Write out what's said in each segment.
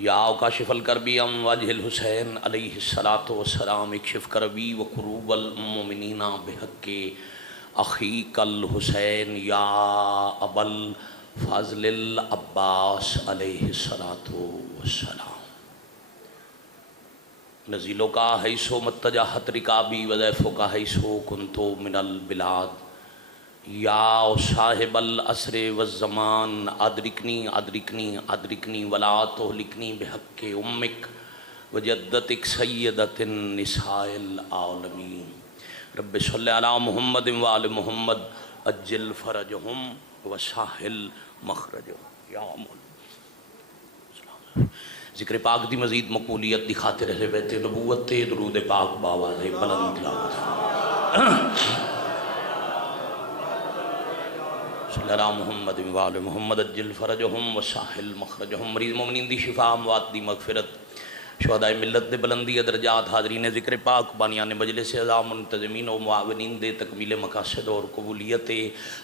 یا کاشف الکربی ام وجہ الحسین علیہ الصلاۃ والسلام اکشف کربی و کروب المؤمنین بحق اخیک الحسین یا ابل فضل العباس علیہ الصلاۃ والسلام نزیلوں کا حیثو متجاہت رکابی وضیفوں کا حیثو کنتو من البلاد یا صاحب العصر والزمان ادرکنی ادرکنی ادرکنی ولا تہلکنی بحق امک وجدتک سیدت النساء العالمین رب صلی علی محمد وآل محمد اجل فرجہم وساہل مخرجہم یا مولا ذکر پاک دی مزید مقبولیت دی خاطر اہل بیت نبوت تے درود پاک باواز بلند تلاوت صلی اللہ محمد وآل محمد اجل فرجہم وساہل مخرجہم مریض مومنین دی شفا اموات دی مغفرت شہداء ملت دے بلندی درجات حاضرین ذکر پاک بانیان مجلس اعظام منتظمین و معاونین دے تکمیل مقاصد اور قبولیت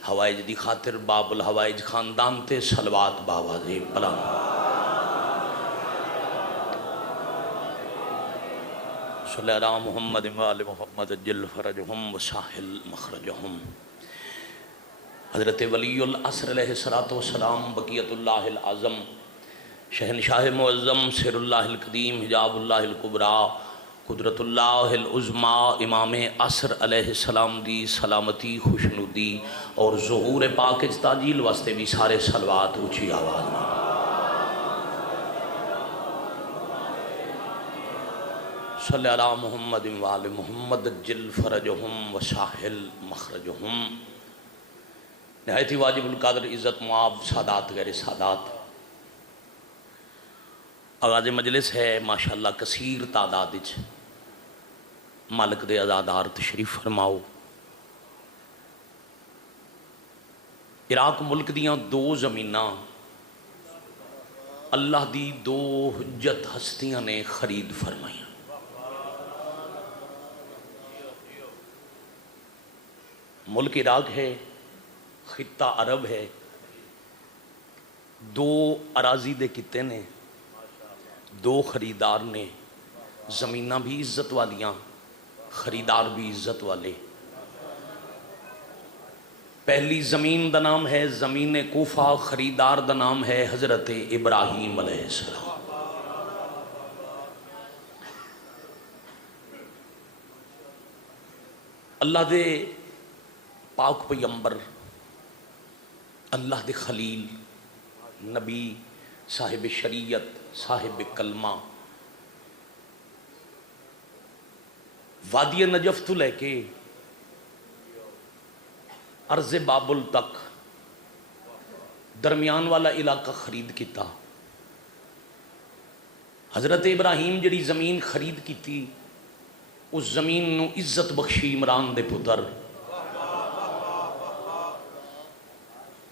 حوائج دی خاطر باب الحوائج خاندان تے صلوات باواز بلند صلی اللہ محمد وآل محمد اجل فرجہم وساہل مخرجہم حضرت ولی العصر علیہ السلام بقیت اللہ العظم شہنشاہ معظم سر اللہ القدیم حجاب اللہ الکبریٰ قدرت اللہ العظمیٰ امام عصر علیہ السلام دی سلامتی خوشنودی اور ظہور پاک تاجیل واسطے بھی سارے صلوات اونچی آواز میں صلی اللہ محمد وآل محمد اجل فرجہم وساہل مخرجہم نہایت ہی واجب القدر عزت معاب سادات غیر سادات آغاز مجلس ہے ماشاءاللہ کثیر تعداد وچ مالک دے عزادار تشریف فرماؤ عراق ملک دیاں دو زمیناں اللہ دی دو حجت ہستیاں نے خرید فرمائیاں ملک عراق ہے خطہ عرب ہے دو اراضی دے کتے نے دو خریدار نے زمیناں بھی عزت والیاں خریدار بھی عزت والے پہلی زمین دا نام ہے زمین کوفہ خریدار دا نام ہے حضرت ابراہیم علیہ السلام اللہ دے پاک پیغمبر اللہ دے خلیل نبی صاحب شریعت صاحب کلمہ وادی نجف تو لے کے ارض بابل تک درمیان والا علاقہ خرید کیتا حضرت ابراہیم جڑی زمین خرید کیتی اس زمین نو عزت بخشی عمران دے پتر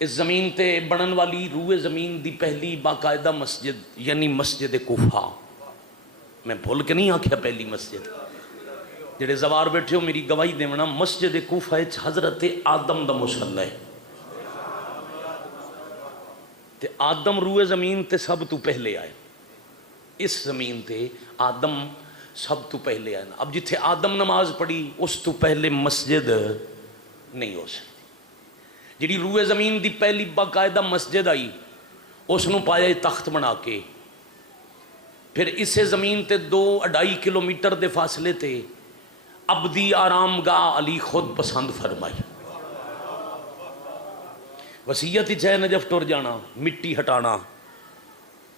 اس زمین تے بنن والی روئے زمین دی پہلی باقاعدہ مسجد یعنی مسجد کوفہ میں بھول کے نہیں آکھیا پہلی مسجد جڑے زوار بیٹھے ہو میری گواہی دیونا مسجد کوفہ حضرت آدم دا مصلی ہے تے آدم روئے زمین تے سب تو پہلے آئے اس زمین تے آدم سب تو پہلے آئے اب جتھے آدم نماز پڑھی اس تو پہلے مسجد نہیں ہو سکتی جڑی روئے زمین دی پہلی باقاعدہ مسجد آئی اس نو پایا تخت بنا کے پھر اسے زمین تے 2-2.5 کلومیٹر دے فاصلے تے ابدی آرام گاہ علی خود پسند فرمائی وصیت ہی چاہے نجف ٹر جانا مٹی ہٹانا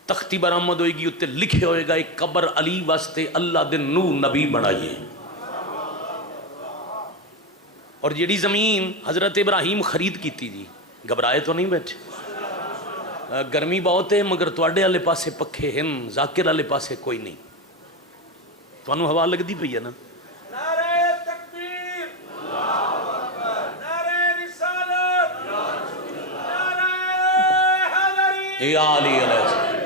تختی برآمد ہوئے گی اتنے لکھے ہوئے گا ایک قبر علی واسطے اللہ دے نو نبی بنائیے اور جیڑی زمین حضرت ابراہیم خرید کیتی جی گھبرائے تو نہیں بیٹھے گرمی بہت ہے مگر تواڈے والے پاسے پکھے ہیں ذاکر والے پاسے کوئی نہیں تانوں ہوا لگدی پئی ہے نا نعرہ تکبیر اللہ اکبر نعرہ رسالت نعرہ حیدری یا علی علیہ السلام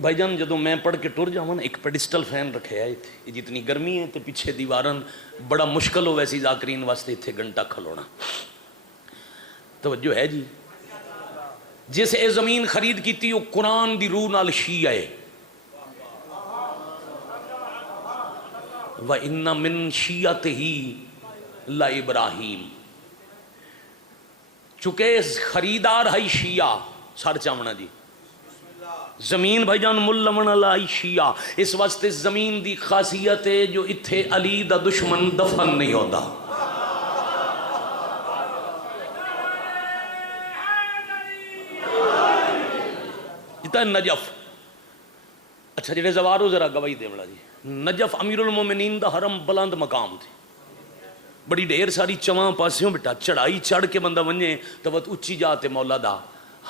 بھائی جان جدوں میں پڑھ کے ٹر جاواں ایک پیڈسٹل فین رکھے آئے تھے جتنی گرمی ہے تے پیچھے دیوارن بڑا مشکل ہو ویسی ذاکرین واسطے اتنے گھنٹہ کھلونا توجہ ہے جی جس اے زمین خرید کیتی وہ قرآن دی روح نال شیعہ ہے وَإِنَّ مِن شِيَّتِهِ لَإِبْرَاہِیم، چونکہ خریدار ہے شیعہ سر چامنا جی زمین بھائی جان مل لمن لائی شیعہ، اس واسطے زمین دی خاصیت ہے جو اتھے علی دا دشمن دفن نہیں ہوتا. جتا نجف، اچھا جڑے زوارو ذرا گواہی دے بڑا جی، نجف امیر المومنین دا حرم بلند مقام تھی، بڑی ڈھیر ساری چواں پاسیوں بٹا چڑھائی چڑھ کے بندہ ونجے تو وہ اچھی جاتے مولا دا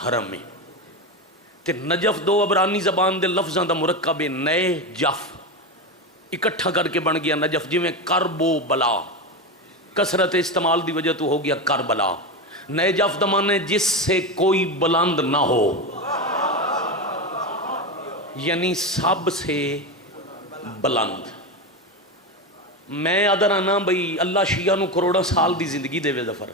حرم میں. تے نجف دو عبرانی زبان دے لفظاں دا مرکب ہے، نئے جف اکٹھا کر کے بن گیا نجف، جی میں کرب و بلا کثرت استعمال دی وجہ تو ہو گیا کربلا. نئے جف دا معنی جس سے کوئی بلند نہ ہو، یعنی سب سے بلند. میں ادھر آنا بھئی اللہ شیعہ نو کروڑا سال دی زندگی دے وے ظفر،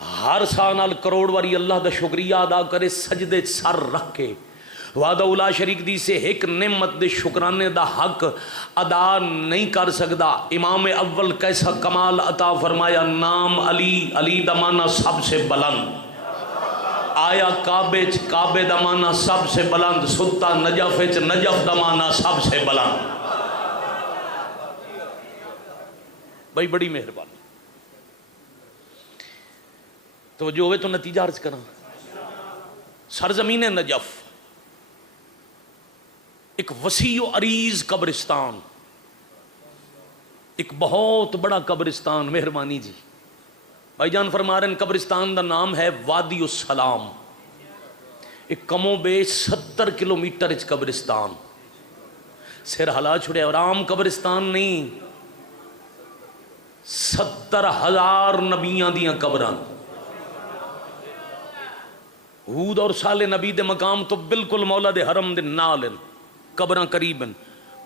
ہر سال نال کروڑ واری اللہ دا شکریہ ادا کرے، سجدے سر رکھ کے وعدہ اولا شریک دی سے ایک نعمت دے شکرانے دا حق ادا نہیں کر سکدا. امام اول کیسا کمال عطا فرمایا، نام علی، علی دا معنی سب سے بلند، آیا کعبے کعبے دا معنی سب سے بلند، ستا نجف نجف دا معنی سب سے بلند. بھائی بڑی مہربانی، تو جو ہوئے تو نتیجہ عرض کرنا. سرزمین نجف ایک وسیع و عریض قبرستان، ایک بہت بڑا قبرستان. مہربانی جی بھائی جان فرما رہے ہیں قبرستان دا نام ہے وادی السلام. ایک کم و بیش 70 کلومیٹر اچ قبرستان، سر ہلا چھڑے اور عام قبرستان نہیں، 70,000 نبیاں دیاں قبراں. ہود اور صالح نبی دے مقام تو بالکل مولا دے حرم دے نال قبراں قریبن.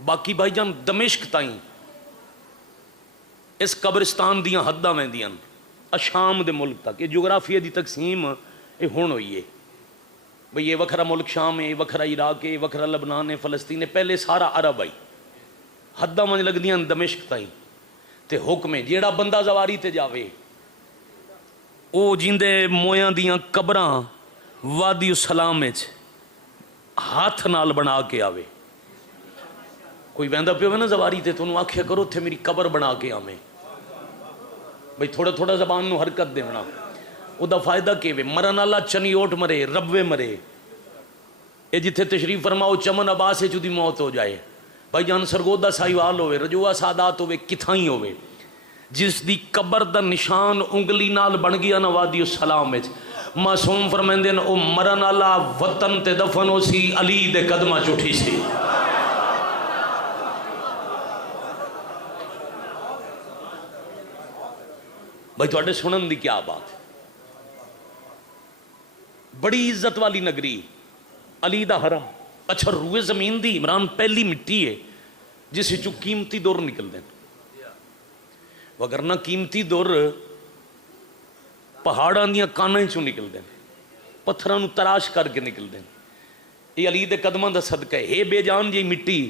باقی بھائی جان دمشق تائیں اس قبرستان دیاں حداں ویندیاں، شام دے ملک تک. یہ جغرافیہ دی تقسیم یہ ہون ہوئی ہے بھئی یہ وکھرا ملک شام ہے، یہ وکھرا عراق ہے، یہ وکھرا لبنان ہے، فلسطین ہے، پہلے سارا عرب آئی حداں ونج لگ دیاں دمشق تائیں. تے حکم ہے جیڑا بندہ زواری تے جاوے او جیندے مویاں دیاں قبراں وادی السلام وچ ہاتھ نال بنا کے آوے. کوئی ویندا پیو نا زواری تے تو انہوں آکھیا کرو تھے میری قبر بنا کے آویں. بھئی تھوڑا تھوڑا زبان نو حرکت دینا، او دا فائدہ کیوے مرن والا چنی اوٹ مرے ربوے مرے. اے جتھے تشریف فرماؤ چمن عباس سے چودی موت ہو جائے. بھائی جان سرگودا سائیوال ہوئے، رجوع سادات ہوئے، کتھائیں ہوئے، جس دی قبر دا نشان انگلی نال بن گیا نا وادی السلام وچ، معصوم فرمیندے او مرن والا وطن تے دفن ہو سی علی دے قدمہ چٹھی سی. بھائی تواڈے سنن دی کیا بات، بڑی عزت والی نگری علی دا حرم. اچھا روئے زمین دی عمران پہلی مٹی ہے جس وچوں قیمتی دور نکل دیں، وگرنہ قیمتی دور پہاڑاں دیاں کاناں چوں نکل دیں، پتھراں نو تراش کر کے نکل دیں. یہ علی دے قدماں دا صدقہ ہے. اے بے جان جی مٹی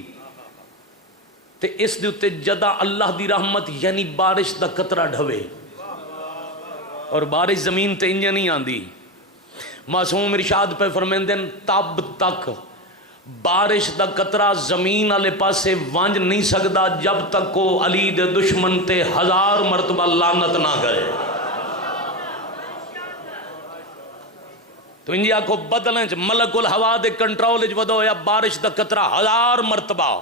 تے اس دے اتے جدا اللہ دی رحمت یعنی بارش دا قطرہ ڈھوے، اور بارش زمین تے انجا نہیں آندی. معصوم ارشاد پہ فرمیندے تب تک بارش دا قطرہ زمین والے پاسے ونج نہیں سکدا جب تک کو علی دے دشمن تے 1000 مرتبہ لعنت نہ کرے. تو انجی آکھو بدلیں ملک الہوا دے کنٹرول وچ ودو یا بارش دا قطرہ 1000 مرتبہ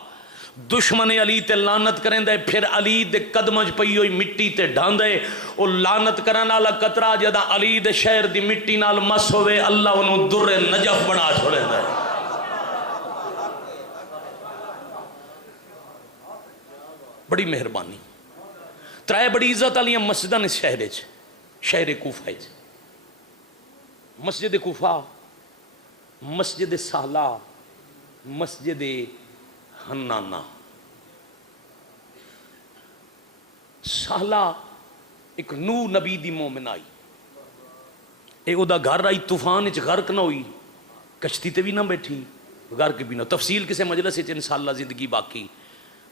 دشمن علی تے لعنت کریں دے، پھر علی دے قدمج پئی ہوئی مٹی تے ڈھاندے او لعنت کرن والا قطرہ جدا علی دے شہر دی مٹی نال مس ہوئے اللہ انہوں در نجف بنا چھوڑے دے. بڑی مہربانی. ترائے بڑی عزت علی مسجدہ نے شہر کوفہ، مسجد کوفہ، مسجد سہلا، مسجد حنانہ. سہلا ایک نو نبی دی مومن آئی، اے او دا گھر آئی طوفان اچ غرق نہ ہوئی، کشتی تے بھی نہ بیٹھی غرق بھی نہ. تفصیل کسے مجلس اچ انشاءاللہ زندگی باقی.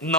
9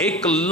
1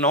9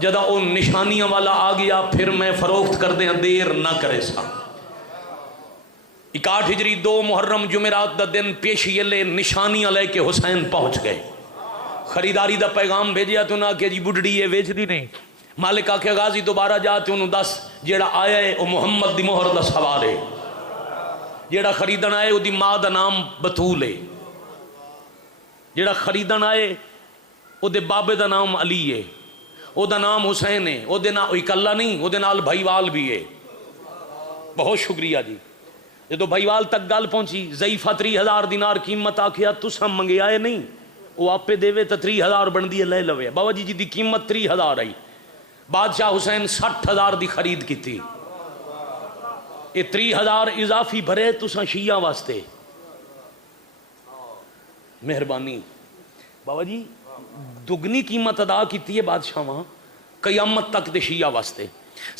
جدا وہ نشانیاں والا آ گیا پھر میں فروخت کر دیا دیر نہ کرے سا 61 ہجری 2 محرم جمعرات دا دن پیشی لے نشانیاں لے کے حسین پہنچ گئے خریداری دا پیغام بھیجیا تو نہ کہ جی بڈڑی ہے ویچ دی نہیں مالک آکھے غازی دوبارہ جاتے انہوں دس جیڑا آیا ہے وہ محمد دی مہر دا سوار ہے جیڑا خریدن آئے وہ دی ماں دا نام بطول ہے جیڑا خریدن آئے وہ دے بابے دا نام علی ہے وہ دا نام حسین ہے وہ دے نام اکلا نہیں وہ دے نال بھائیوال بھی ہے بہت شکریہ جی جدو بھائیوال تک گل پہنچی ضعیفہ 3000 دینار قیمت آکھیا تسا منگے آئے نہیں وہ آپ پہ دیوے تا 3000 بندی لے لوے بابا جی دی قیمت 3000 آئی بادشاہ حسین 60,000 دی خرید کی تھی یہ 3000 اضافی بھرے تسا شیعہ واسطے مہربانی بابا جی دگنی قیمت ادا کی ہے بادشاہ وہاں قیامت تک دے شیعہ واسطے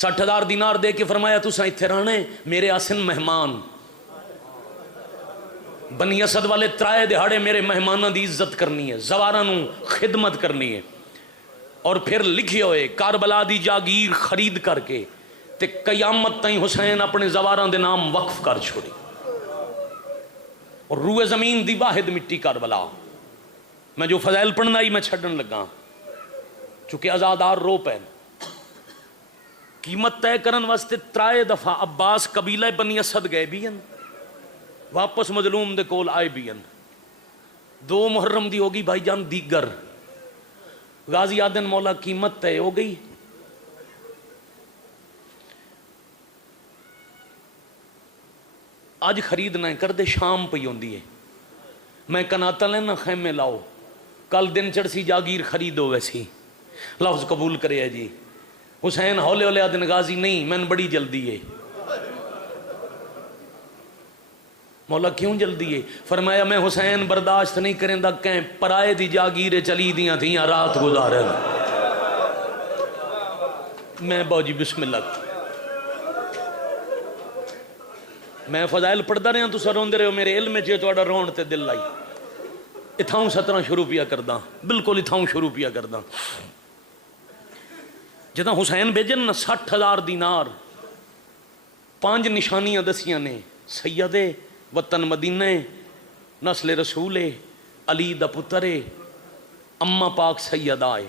60,000 دینار دے کے فرمایا تسا اتھے رہنے میرے آسن مہمان بنی اسد والے ترائے دہاڑے میرے مہمانوں دی عزت کرنی ہے زواراں نو خدمت کرنی ہے اور پھر لکھے ہوئے کاربلا دی جاگیر خرید کر کے تے قیامت تائیں حسین اپنے زواراں دے نام وقف کر چھوڑی اور روئے زمین دی واحد مٹی کربلا میں جو فضائل پڑھنا ہی میں چھڑن لگا چونکہ آزادار رو پین قیمت طے کرن واسطے ترائے دفعہ عباس قبیلہ بنی اسد گئے بھی ہیں واپس مظلوم دے کول آئے بھی ہیں 2 محرم دی ہوگی بھائی جان دیگر غازی آدن مولا قیمت طے ہو گئی آج خرید نہ کر دے شام پہ ہوندی ہے میں کناتا لینا خیمے لاؤ کل دن چڑسی جاگیر خریدو ویسی لفظ قبول کرے ہے جی حسین ہولے ہولے آدن غازی نہیں میں بڑی جلدی ہے مولا کیوں جلدی ہے فرمایا میں حسین برداشت نہیں کریں دا کہیں پرائے دی جاگیرے چلی دیاں تھیاں رات گزارے میں باجی بسم اللہ میں فضائل پڑھتا رہا تو سروند رہے ہو میرے علم میں چوڑا رون تے دل لائی اتھاؤں 17 شروع پیا کردہ بالکل اتھاؤں شروع پیا کردہ جدہ حسین بیجن نا 60,000 دینار 5 نشانیاں دسیاں نے سید وطن مدینہ نسل رسول علی دا پتر اما پاک سید آئے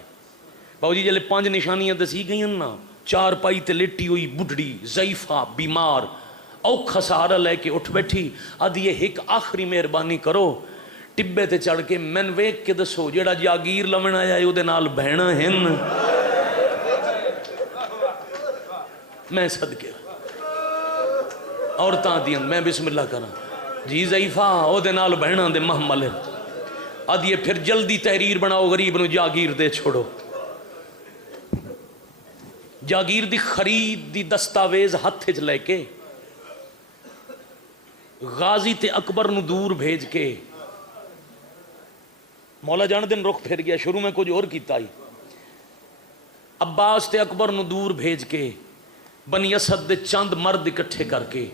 باو جی جلے 5 نشانیاں دسی گئی نا 4 پائی تے لٹی ہوئی بڑھڑی ضعیفہ بیمار اوکھا سہارا لے کے اٹھ بیٹھی آدھی یہ ایک آخری مہربانی کرو ٹبے تے چڑھ کے من ویک کے دسو جیڑا جاگیر لمن آیا ہے اودے نال بہنا ہن میں صدقے عورتاں دین میں بسم اللہ کرنا جی ضعیفہ اودے نال بہنا دے محمل آدھی پھر جلدی تحریر بناؤ غریب نو جاگیر دے چھوڑو جاگیر دی خرید دی دستاویز ہتھ چ لے کے غازی تے اکبر نو دور بھیج کے مولا جان دن رخ پھر گیا شروع میں کچھ اور کیتا ہی عباس تے اکبر نو دور بھیج کے بنی اسد دے چند مرد اکٹھے کر کے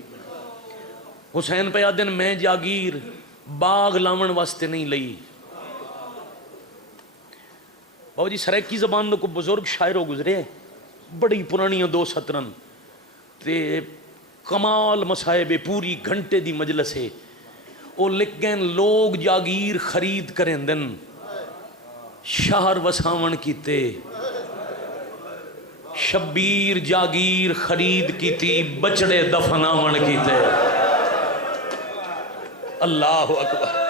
حسین پہ آدن میں جاگیر باغ لاون واسطے نہیں لئی بابا جی سریکی زبان کو بزرگ شاعر گزرے بڑی پرانیاں 2 سطرن تے کمال مسائب پوری گھنٹے دی مجلس ہے وہ لکھ گئے لوگ جاگیر خرید کریں دن شہر وساون کیتے شبیر جاگیر خرید کیتی بچڑے دفناون کیتے اللہ اکبر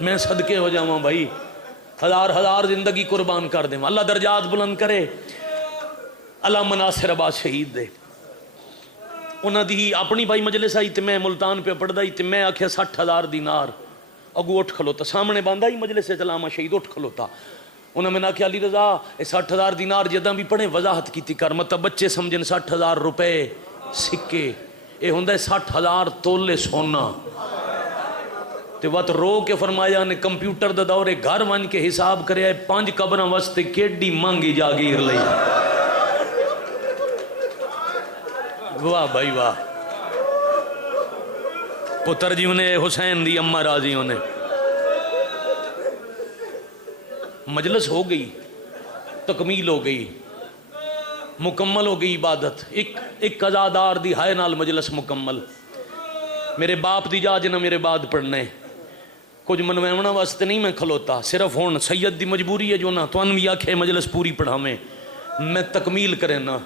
میں صدقے ہو جاؤں بھائی ہزار زندگی قربان کر دیں اللہ درجات بلند کرے اللہ مناصر عباس شہید دے انہاں دی اپنی بھائی مجلس آئی تے میں ملتان پہ پڑھ دائی تے میں آکھیا 60,000 دینار اگو اٹھ کھلوتا سامنے باندھا ہی مجلس چلاما شہید اٹھ کھلوتا انہوں نے آکھیا علی رضا 60,000 دینار جداں بھی پڑھیں وضاحت کیتی کر مطلب بچے سمجھن 60,000 روپے سکے اے ہوندہ ہے 60,000 تولے سونا تے وقت رو کے فرمایا نے کمپیوٹر دا دورے گھر ون کے حساب کرے 5 قبروں واسطے کیڈی مانگی جاگیر لئی واہ بھائی واہ پتر جی انہیں حسین دی اماں راضی انہیں مجلس ہو گئی، تکمیل ہو گئی، مکمل ہو گئی عبادت، ایک ازادار دی ہائے نال مجلس مکمل۔ میرے باپ دی جا جنہ میرے بعد پڑھنے کچھ منویونا واسطے نہیں میں کھلوتا، صرف ہون سید دی مجبوری ہے جو نا تو انوی آکھے مجلس پوری پڑھا میں تکمیل کرے نا،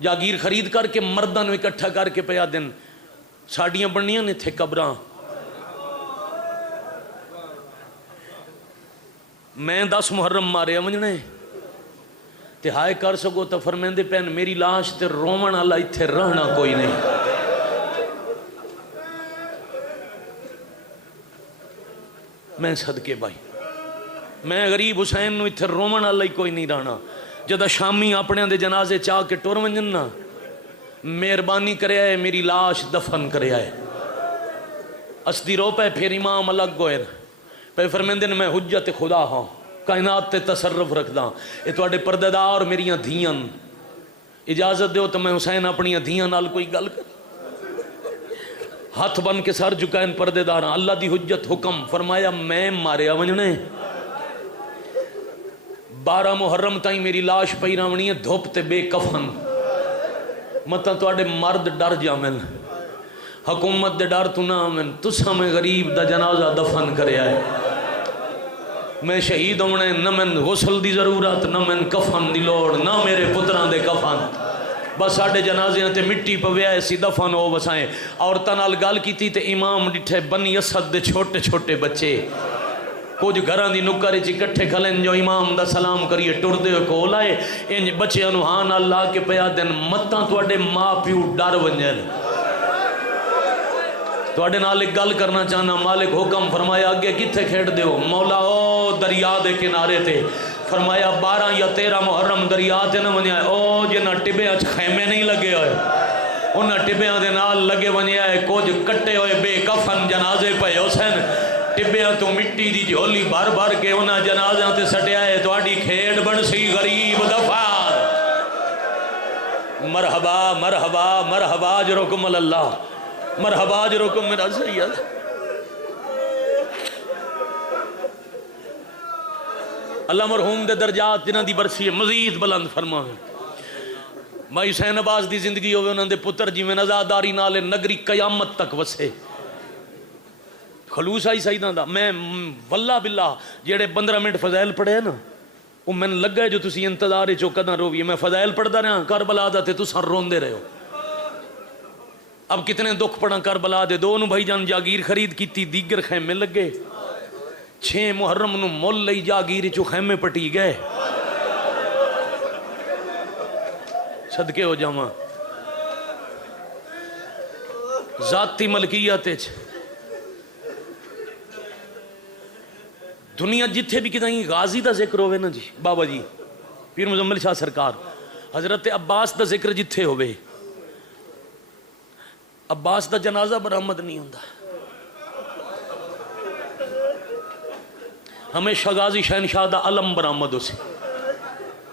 جاگیر خرید کر کے مردہ نو اکٹھا کر کے پیا دن ساڑیاں بننیاں نے تھے قبراں، میں 10 محرم مارے منجنے تے ہائے کر سکو تو فرمیندے پین میری لاش تے رومن اللہ اتھے رہنا کوئی نہیں۔ میں صدقے بھائی میں غریب حسین نو اتھے رومن اللہ کوئی نہیں رہنا، جدہ شامی اپنے دے جنازے چاہ کے ٹور ونجن نا مہربانی کرے آئے میری لاش دفن کرے آئے، اسدی رو پہ پھر امام الگ گوئر پہ فرمیندے میں حجت خدا ہاں کائنات تے تصرف رکھدا، اے تو اڈے پردیدار میریاں دھیاں، اجازت دیو تو میں حسین اپنی دھیاں نال کوئی گل کر، ہاتھ بن کے سر جھکائن پردیدار، اللہ دی حجت حکم فرمایا میں ماریا ونجنے 12 محرم تائیں میری لاش پئی راونی ہے دھوپ تے بے کفن، مطلب تو اڈے مرد ڈر جامن، حکومت دے ڈر تو نہ آمن، تسا میں غریب دا جنازہ دفن کرے آئے، میں شہید ہونے نہ من غسل دی ضرورت نہ من کفن دی لوڑ نہ میرے پتران دے کفن، بس ساڑھے جنازے تے مٹی پوے آئے سی دفن ہو بسائیں، عورتاں نال گل کیتی تے امام ڈٹھے بنی اسد دے چھوٹے چھوٹے بچے کچھ گھران دی نکر چی کٹھے کھلیں جو امام دا سلام کریے ٹر دے کو لائے انج بچے انوہان اللہ کے پیا دن متاں تو اڈے ماں پیو ڈر ونجل، تو اڈے نال ایک گل کرنا چاہنا، مالک حکم فرمایا اگے کتھے کھیڑ دیو، مولا او دریا دے کنارے تھے، فرمایا 12 یا 13 محرم دریا تے نہ ونیا ہے، او جنہ ٹبے اچھ خیمے نہیں لگے ہوئے انہاں ٹبیاں دے نال لگے ونیا ہے، کچھ کٹے ہوئے بے کفن جنازے پہ حسین ٹبیاں تو مٹی دی جھولی بھر بھر کے انہاں جنازیاں تے سٹیا ہے، تو اڈی کھیڑ بن سی غریب دفار، مرحبا مرحبا مرحبا اجرکم اللہ، مرحبا اجرکم میرا سید، اللہ مرحوم دے درجات جنہ دی برسی ہے مزید بلند فرمائے، بھائی حسین عباس دی زندگی ہوئے انہوں دے پتر جی میں نزاداری نالے نگری قیامت تک وسے، خلوص آئی سیدان دا، میں واللہ باللہ جیڑے 15 منٹ فضائل پڑھے ہیں نا وہ میں لگا ہے جو تسی انتظار چوکدہ روی، میں فضائل پڑھدا رہا کربلا دا تے تساں روندے رہے ہو، اب کتنے دکھ پڑھا کربلا دے، دونوں بھائی جان جاگیر خرید کیتی دیگر خیمے لگے، 6 محرم نو مول لئی جاگیر چو خیمے پٹی گئے، صدقے ہو جاواں ذاتی ملکیت دنیا جتھے بھی کتائیں غازی دا ذکر ہوئے نا جی بابا جی پیر مزمل شاہ سرکار حضرت عباس دا ذکر جتھے ہوئے عباس دا جنازہ برآمد نہیں ہوندہ، ہمیشہ غازی شہنشاہ دا علم برآمد ہو سی،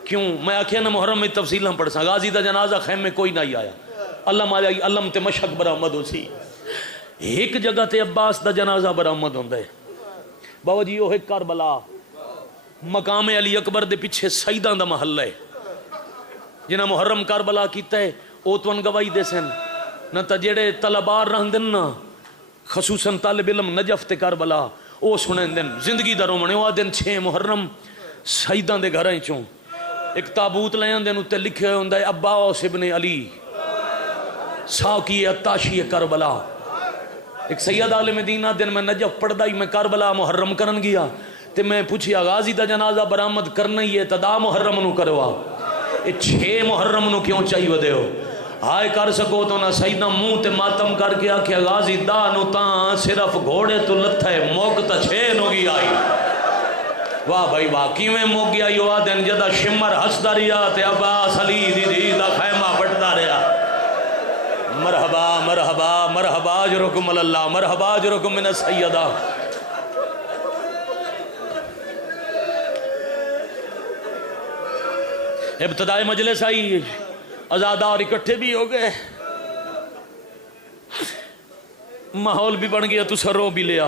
کیوں میں آکھیا نا محرم میں تفصیل ہم پڑھ سا، غازی دا جنازہ خیم میں کوئی نہیں آیا، علم آیا علم تے مشک برآمد ہو سی، ایک جگہ تے عباس دا جنازہ برآمد ہوندہ ہے، بابا جی وہ ایک کربلا مقام علی اکبر دے پیچھے سیدان دا محلہ ہے، جنہ محرم کربلا کیتا ہے اوتون گواہی دے سن نہ تا جیڑے طلبار رہن دن نا خصوصاً طالب علم نجف تے کربلا او سنیں دن زندگی دا رومنے وہ دن 6 محرم سیدان دے گھرائیں چوں ایک تابوت لین دن اتے لکھے ہوئے ہوندہ ہے عباس ابن علی ساکی اتاشی کربلا، ایک سید آل مدینہ دن میں نجف پڑھ دائی میں کربلا محرم کرن گیا تے میں پوچھیا غازی دا جنازہ برآمد کرنا ہی ہے تدا محرم نو کروا، 6 محرم نو کیوں چاہیے ودے ہو، آئے کر سکو تو نہ سیدہ منہ تے ماتم کر کے آکھیا غازی دا نو تاں صرف گھوڑے تو لتھا ہے موک تا 6 نو گی آئی، واہ بھائی واہ کیویں موک گیا یو آدن جدہ شمر ہستا ریا تے عباس علی دی دی دا خیمہ بٹتا ریا، مرحبا مرحبا مرحبا اجرکم اللہ مرحبا اجرکم من السیدہ، ابتدائی مجلس آئی ازادار اکٹھے بھی ہو گئے، ماحول بھی بن گیا تو سروں بھی لیا،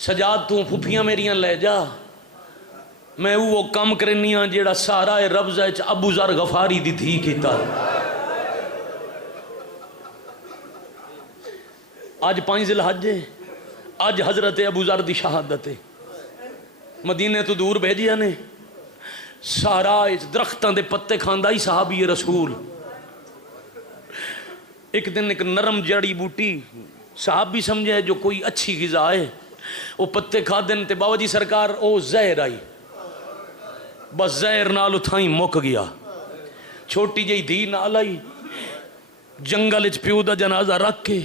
سجاد تو پھپھیاں میریاں لے جا، میں وہ کام کرنی ہاں جیڑا سارا ربضہ ابو ذر غفاری دی تھی کیتا۔ آج 5 ذی الحج ہے، آج حضرت ابو ذر دی شہادت ہے، مدینے تو دور بھیجیا نے، سارا درختاں دے پتے کھاندا ہی صحابی رسول۔ ایک دن ایک نرم جڑی بوٹی صحابی سمجھے جو کوئی اچھی غذا ہے، وہ پتے کھا دن تے بابا جی سرکار او زہر آئی، بس زہر نال اتھائیں مک گیا۔ چھوٹی جی دھی نال آئی، جنگل اچ پیو دا جنازہ رکھ کے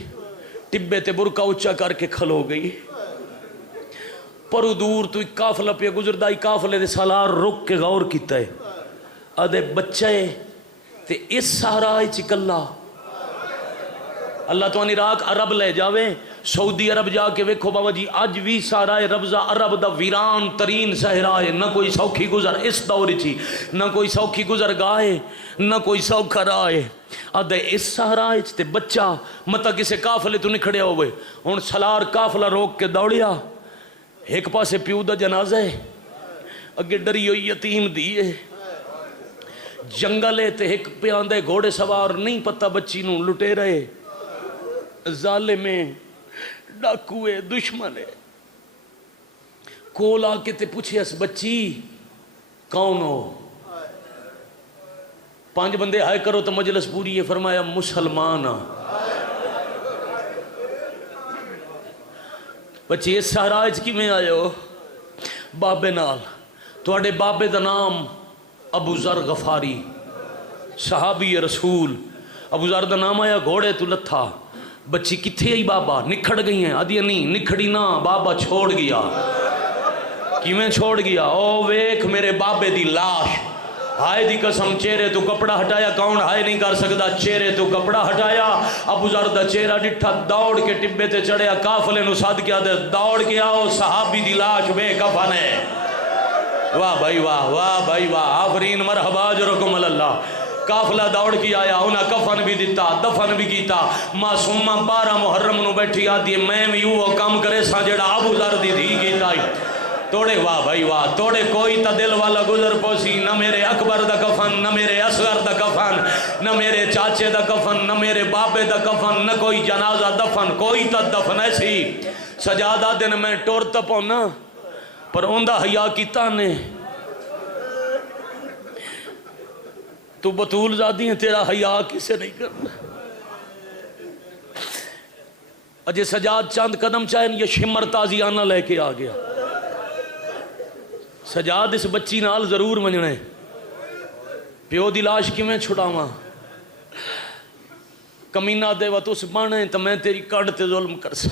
ٹبے تے برکا اچا کر کے کھلو گئی۔ پرو دور تو ایک قافلہ پہ گزردا، ایک قافلے دے سالار رک کے غور کیتا ہے، آدھے بچے تے اس سہرا چکلا اللہ تو عراق عرب لے جاوے، سعودی عرب جا کے ویکھو بابا جی اج بھی سارا ربضہ عرب دا ویران ترین صحرا ہے، نہ کوئی سوکھی گزر اس دور چی، نہ کوئی سوکھی گزر گاہ، نہ کوئی سوکھا راہ ہے۔ آدھے اس صحرا تے بچہ متا کسے قافلے تو نکھڑیا ہوئے، ہن سالار قافلہ روک کے دوڑیا، ایک پاسے پیو دا جنازہ ہے، اگے ڈری ہوئی یتیم دیئے، جنگل ہے تے ایک پہ آندے گھوڑے سوار نہیں پتہ بچی نوں لٹے رہے، ظالم ڈاکوے دشمن ہے۔ کول آ کے تے پوچھے اس بچی کون ہو؟ 5 بندے ہائے کرو تو مجلس پوری ہے، فرمایا مسلمان ہاں۔ بچی اس سہراج کی میں آئے ہو؟ بابے نال، تواڈے بابے دا نام ابو ذر غفاری صحابی رسول، ابو ذر دا نام آیا گھوڑے تو لتھا۔ بچی کتھے آئی بابا؟ نکھڑ گئی ہیں، آدھی نہیں نکھڑی نہ، بابا چھوڑ گیا۔ کیویں چھوڑ گیا؟ او ویکھ میرے بابے دی لاش، ہائے دی قسم چہرے تو کپڑا ہٹایا، کون ہائے نہیں کر سکتا، چہرے تو کپڑا ہٹایا، ابو ذر دا چہرہ ڈٹھا، دوڑ کے ٹبے تے چڑھیا، قافلے نو سد کیا دے دوڑ کے آؤ صحابی دی لاش بے کفن ہے۔ واہ بھائی واہ، واہ بھائی واہ، آفرین مرحبا اجرکم اللہ۔ قافلہ دوڑ کی آیا، انہاں کفن بھی دیتا، دفن بھی کیتا۔ معصومہ 12 محرم نو بیٹھی آدھی میں بھی وہ کام کرے سا جڑا ابو ذر دی دھی کیتا ہی۔ توڑے واہ بھائی واہ، توڑے کوئی تا دل والا گزر پوسی، نہ میرے اکبر دا کفن، نہ میرے اصغر دا کفن، نہ میرے چاچے دا کفن، نہ میرے بابے دا کفن، نہ کوئی جنازہ دفن، کوئی تا دفن ایسی۔ سجادہ دن میں ٹور تپونا پر اوندہ حیا کیتا نے، تو بطول زادی ہیں تیرا حیا کسے نہیں کرنا۔ اجے سجاد چاند قدم چاہیں یہ شمر تازیانہ لے کے آ گیا۔ سجاد اس بچی نال ضرور منجنے، پیو دی لاش کی میں چھڑاواں، کمینہ دے وقت اس بانے تو میں تیری کڑ تے ظلم کر سا۔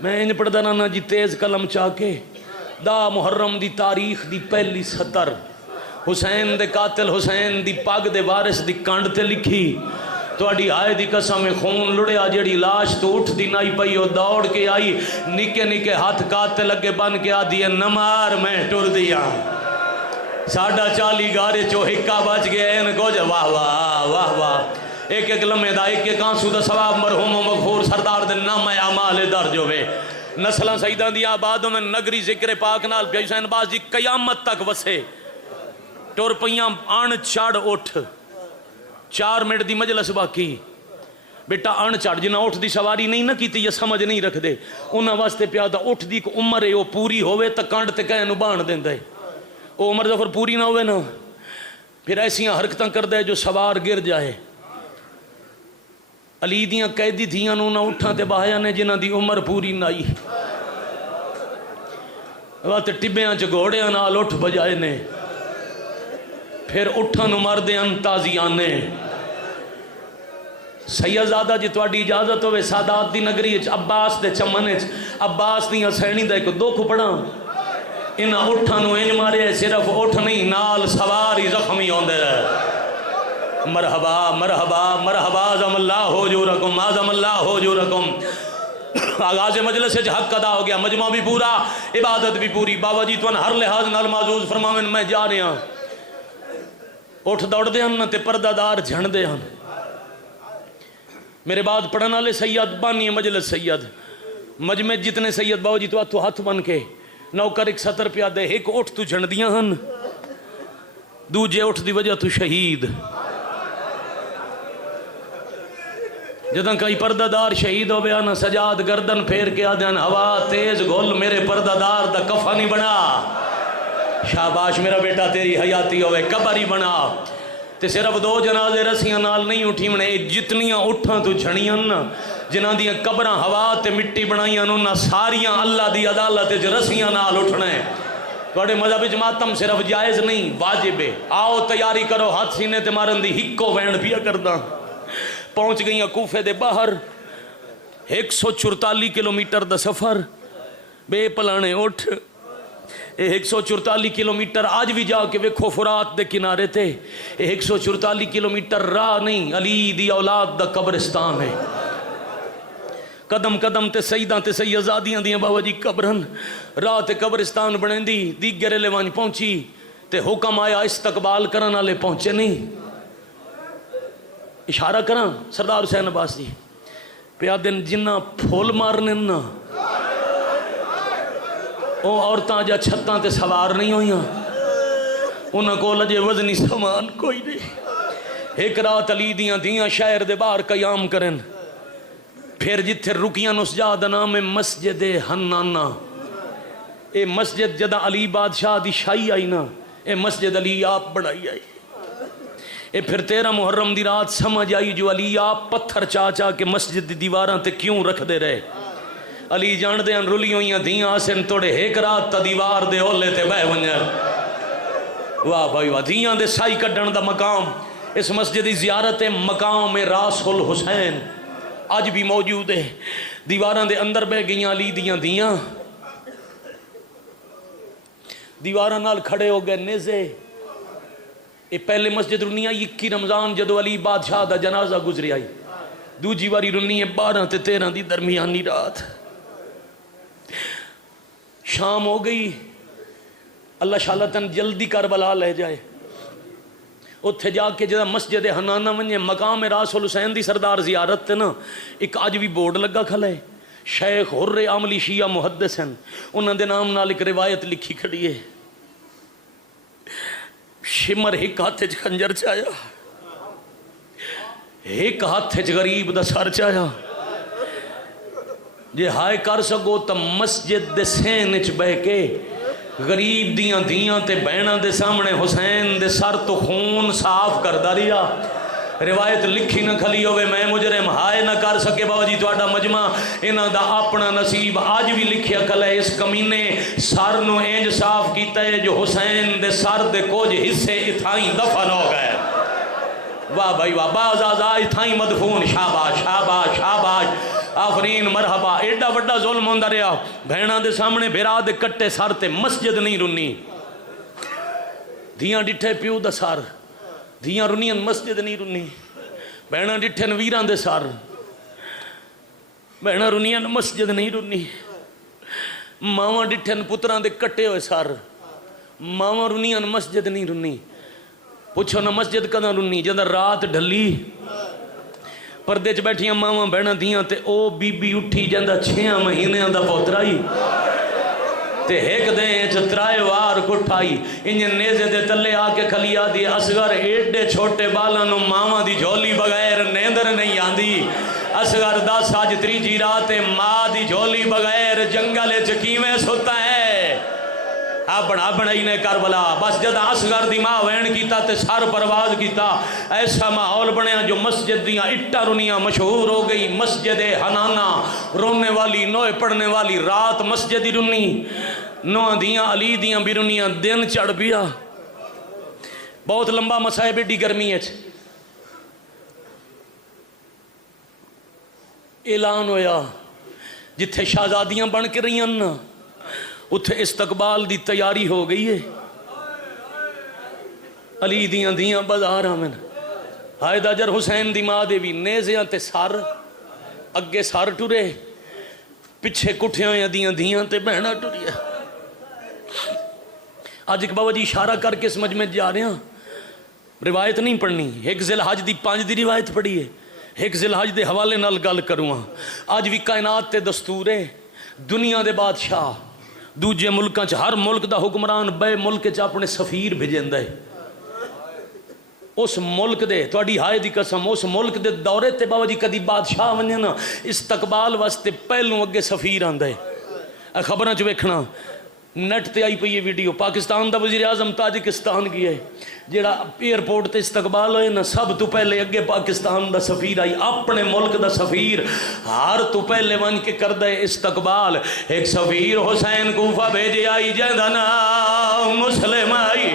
میں انج پڑھ دانا جی تیز قلم چاہ کے، دا محرم دی تاریخ دی پہلی سطر، حسین دے قاتل حسین دی پاگ دے وارث دی کانڈ تے لکھی، تو اڈی آئے دی قسم خون لڑیا، جیڑی لاش تو اٹھ دی نائی پئی ہو، دوڑ کے آئی، نکے نکے ہاتھ کاتے لگے بن کے آدھی نمار میں ٹر دیا۔ 40 گارے چو ہکا بچ گئے ان کو جو واہ واہ واہ واہ، ایک ایک لمحے دا ایک ایک آنسو دا ثواب مرحوم و مغفور سردار دے نام اعمال درج ہوئے۔ نسلاں سیداں دی آبادوں میں نگری ذکر پاک نال پیا حسین باز جی قیامت تک وسے۔ ٹور پئیاں آن چڑھ اٹھ، 4 منٹ دی مجلس باقی، بیٹا آن چڑھ جنہاں اٹھ دی سواری نہیں نہ کیتی یا سمجھ نہیں رکھ دے، انہاں واسطے پیادہ اٹھ دی کو عمر ہے وہ پوری ہوئے تا کانڈ تے کہنو بان دیں دے، وہ عمر ظفر پوری نہ ہوئے نا، پھر ایسیاں حرکتاں کر دے جو سوار گر جائے۔ علی دیاں قیدی تھیاں نو نہ اٹھاں تے باہیاں نے جنہاں دی عمر پوری نہ آئی، وقت ٹبیاں چ گھوڑیاں نال اٹھ بجائے نے، پھر اٹھن مردیاں تازیانے۔ سیدزادہ جی تواڈی اجازت ہوئے سادات دی نگری عباس دے چمن عباس دی حسینی دا ایک دکھ پڑھاں، انہاں اٹھن انج مارے صرف اٹھ نہیں نال سواری زخمی ہوندے رہے۔ مرحبا مرحبا مرحبا، اعظم اللہ حجورکم، اعظم اللہ حجورکم۔ آغاز مجلس سے حق ادا ہو گیا، مجمع بھی پورا، عبادت بھی پوری، بابا جی تو ہر لحاظ نال معزوز فرماویں میں جا رہے ہاں۔ اٹھ دوڑ دے ہن تے پردہ دار جھن دے ہن۔ میرے بعد پڑھن والے سید بانی مجلس سید مجمع جتنے سید باو جی تو ہاتھوں ہاتھ بن کے نوکر ایک 70 روپیہ دے ایک اٹھ تو جھنڈیاں ہن دوجے اٹھ دی وجہ تو شہید جداں کئی پردہ دار شہید ہو گیا نا سجاد گردن پھیر کے آدھان ہوا تیز گھول میرے پردہ دار دا کفا نہیں بنا شاباش میرا بیٹا تیری حیاتی ہوئے قبر ہی بنا تے صرف 2 جنازے رسیاں نال نہیں اٹھی منے جتنیاں اٹھاں تو جھڑیاں نا جنہاں دیاں قبراں ہوا تے مٹی بنائیاں نہ ساریاں اللہ دی عدالت وچ رسیاں نال اٹھنے تواڈے مذہب وچ ماتم صرف جائز نہیں واجب ہے آؤ تیاری کرو ہاتھ سینے تے مارن دی ہکو وینڈ پیا کردا پہنچ گئیاں کوفے دے باہر 144 کلومیٹر دا سفر بے پلانے اٹھ 144 کلومیٹر آج بھی جا کے ویکھو فرات دے کنارے تے 144 کلومیٹر راہ نہیں علی دی اولاد دا قبرستان ہے قدم قدم تے سیداں تے سیدزادیاں دیاں بابا جی قبرن راہ تے قبرستان بنیں دی دیگر لیوان پہنچی تے حکم آیا استقبال کرن والے پہنچے نہیں اشارہ کراں سردار حسین عباس جی پیا دن جنہ پھول مارنے نا او عورتاں جا چھتاں تے سوار نہیں ہویاں انہاں کو لجے وزنی سامان کوئی نہیں ایک رات علی دیاں دیاں شہر دے باہر قیام کرن پھر جتھے رکیاں اس جا دا نام ہے مسجد حنانہ اے مسجد جدا علی بادشاہ دی شاہی آئی نا اے مسجد علی آپ بڑھائی آئی اے پھر 13 محرم دی رات سمجھ آئی جو علی آپ پتھر چاچا کے مسجد دی دیواراں تے کیوں رکھ دے رہے علی جان دے ان رلی ہوئیاں دیاں آسن توڑے ایک رات تا دیوار دے اولے تے بہ ونجر واہ بھائی واہ دیاں دے سائی کڈن دا مقام اس مسجد دی زیارت مقام راس الحسین آج بھی موجود ہے دیواراں دے اندر بہ گئیاں علی دیاں دیواراں نال کھڑے ہو گئے نیزے اے پہلے مسجد رنی آئی 21 رمضان جدو علی بادشاہ دا جنازہ گزری آئی دوجی واری رنی ہے 12 تے 13 دی درمیانی رات شام ہو گئی اللہ شالتاً جلدی کربلا لے جائے اتھے جا کے جدا مسجد حنانہ منجے مقام راس الحسین دی سردار زیارت تے نا ایک آج بھی بورڈ لگا کھلے شیخ حر عاملی شیعہ محدث ہیں انہوں دے نام نال ایک روایت لکھی کھڑی ہے شمر ایک ہاتھ چ خنجر چایا ایک ہاتھ چ غریب دا سر چایا جے ہائے کر سکو تا مسجد دے سین چ بہ کے غریب دیاں تے بہناں دے سامنے حسین دے سر تو خون صاف کر داریا روایت لکھی نہ کھلی ہوئے میں مجرم ہائے نہ کر سکے بابا جی تواڈا مجمع انہاں دا اپنا نصیب آج بھی لکھیا کھلا ہے اس کمینے سر نو انج صاف کیتا ہے جو حسین دے سر دے کچھ حصے اتھائیں دفن ہو گئے واہ بھائی واہ باز آزائی اتھائیں مدفون شاباش شاباش شاباش آفرین مرحبا ایڈا وڈا ظلم ہوندہ رہا بہناں دے سامنے بھیرا دے کٹے سر تے مسجد نہیں رنی دیاں ڈٹھے پیو دا سر دیاں رنیاں مسجد نہیں رنی بہناں ڈٹھے ویراں دے سر بہناں رنیاں مسجد نہیں رنی ماواں ڈٹھے پتراں دے کٹے ہوئے سر ماواں رنیاں مسجد نہیں رنی پوچھو نا مسجد کداں رنی جداں رات ڈھلی پردے چ بیٹھیاں ماواں بہناں دیاں تے او بی بی اٹھی جاندہ 6 مہینے دا پوترائی تے ایک دیں چ 3 وار کٹھائی انجن نیزے دے تلے آ کے کھلیا دی اصغر ایڈے چھوٹے بالاں نو ماواں دی جھولی بغیر نیندر نہیں آندی اصغر 10 آج 3 رات ماں دی جھولی بغیر جنگل چ کیویں ستا ہے بڑھائی نے کربلا بس جدا اصغر دی ماں وین کیتا تے سر پرواز کیتا ایسا ماحول بنیا جو مسجد دیاں اٹا رنیاں مشہور ہو گئی مسجد حنانہ رونے والی نوئے پڑھنے والی رات مسجد دی رنی نوہ دیاں علی دیاں بھی رنیاں دن چڑھ بیا بہت لمبا مسائب ایڈی گرمی ہے اعلان ہویا جتھے شہزادیاں بن کے رہی ہیں اتھے استقبال دی تیاری ہو گئی ہے علی دیاں بازار آمن حائد اجر حسین دی ماں دے بھی نیزیاں تے سار اگے سار ٹورے پچھے کٹھیاں دیاں تے بہنا ٹوریا آج ایک بابا جی اشارہ کر کے سمجھ میں جا رہے ہیں روایت نہیں پڑھنی ایک ذی الحج دی 5 دی روایت پڑھی ہے ایک ذی الحج دے حوالے نال گل کروں آج بھی کائنات تے دستور ہے دنیا دے بادشاہ دوجے ملکاں چ ہر ملک دا حکمران بے ملک چ اپنے سفیر بھیجندا ہے اس ملک دے تہاڈی ہائے دی قسم اس ملک دے دورے تے بابا جی کدی بادشاہ ونجے نا استقبال واسطے پہلوں اگے سفیر آندا ہے خبراں چ ویکھنا نیٹ تے آئی پئی ہے ویڈیو پاکستان دا وزیر اعظم تاجکستان گیا ہے جیڑا ایئرپورٹ تے استقبال ہوئے نا سب تو پہلے اگے پاکستان دا سفیر آئی اپنے ملک دا سفیر ہر تو پہلے ون کے کردہ استقبال ایک سفیر حسین کوفہ بھیجے آئی جہاں نام مسلم آئی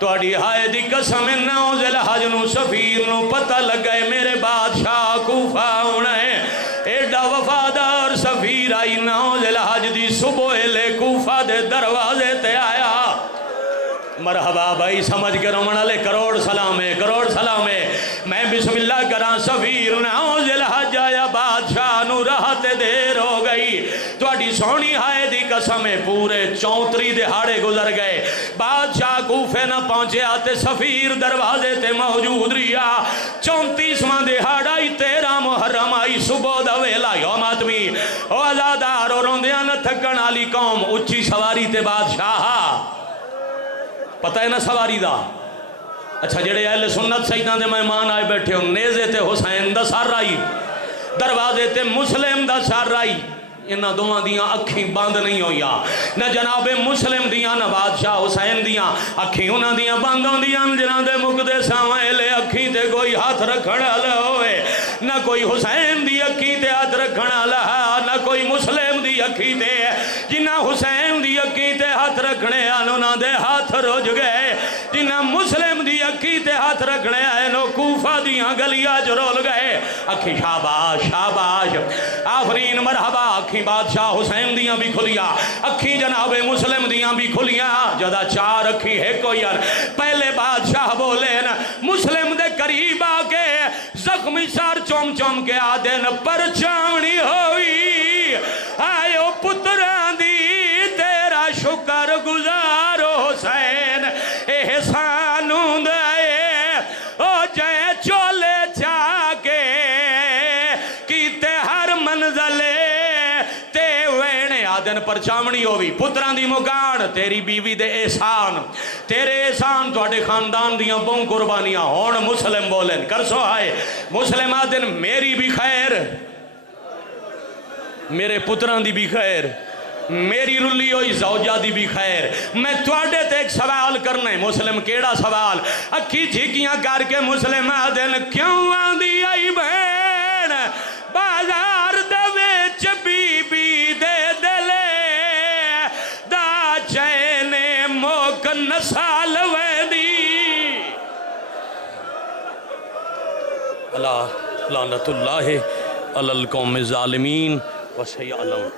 تہاڈی ہائے دی قسم 9 ذی الحج نو سفیر نو پتہ لگا ہے میرے بادشاہ کوفہ ہونا ہے ایڈا وفادار سفیر آئی 9 ذی الحج دی صبح لے کوفہ دے دروازے تے آیا مرحبا بھائی سمجھ کے رومن والے کروڑ سلام ہے کروڑ سلام ہے میں بسم اللہ کراں سفیر 9 ذی الحج آیا بادشاہ نو راحت دیر ہو گئی تہاڈی سونی ہائے دی قسم ہے پورے 34 دہاڑے گزر گئے بادشاہ کوفے نہ پہنچے آتے سفیر دروازے تے موجود رہا 34واں دہاڑا 13 محرم آئی صبح دا ویلا یوم آدمی او آزادار اور روندیاں نہ تھکن والی قوم اچھی سواری تے بادشاہ پتہ ہے نا سواری دا اچھا جڑے اہل سنت سیدان دے مہمان آئے بیٹھے ہو نیزے تے حسین دا سر آئی دروازے تے مسلم دا سر آئی انہاں دوہاں دیاں اکھیں بند نہیں ہویا نہ جناب مسلم دیاں نہ بادشاہ حسین دیاں اکھیں انہاں دیاں بند ہوندیاں جنہاں دے مقدے سامنے لے اکھیں تے کوئی ہاتھ رکھن والا ہوئے نہ کوئی حسین دی اکھیں تے ہاتھ رکھن والا نہ کوئی مسلم دی اکھیں تے جنہ حسین دی اکھیں تے ہاتھ رکھنے انہاں دے ہاتھ رج گئے جنہ مسلم دی اکھیں تے ہاتھ رکھنے نو کوفہ دیاں گلیاں چ رول گئے اکھیں شاباش شاباش آفرین مرحبا اکھیں بادشاہ حسین دیاں بھی کھلیا اکھیں جناب مسلم دیاں بھی کھلیا جدا 4 اکھیں ایک ہوئی پہلے بادشاہ بولے نا مسلم دے قریب آکے زخمی سار چوم چوم کے آدن پر چاونی ہوئی آئیو پتران دی تیرا شکر گزارو حسین احسانوں دائے او جائے چولے چاکے کیتے ہر منزلے دن پر چاونی ہوئی پتران دی مگان تیری بیوی دے احسان تیرے احسان تو اٹھے خاندان دیاں بوں قربانیاں ہون مسلم بولن کر سو آئے مسلم آدن میری بھی خیر میرے پتران دی بھی خیر میری رلی ہوئی زوجہ دی بھی خیر میں توڑے تے ایک سوال کرنے مسلم کیڑا سوال اکھی جھکیاں کر کے مسلم آدن کیوں آندی آئی بہن بازار دے وچ بی بی دے نسال ویدی اللہ لعنت اللہ علی القوم الظالمین وسیعلم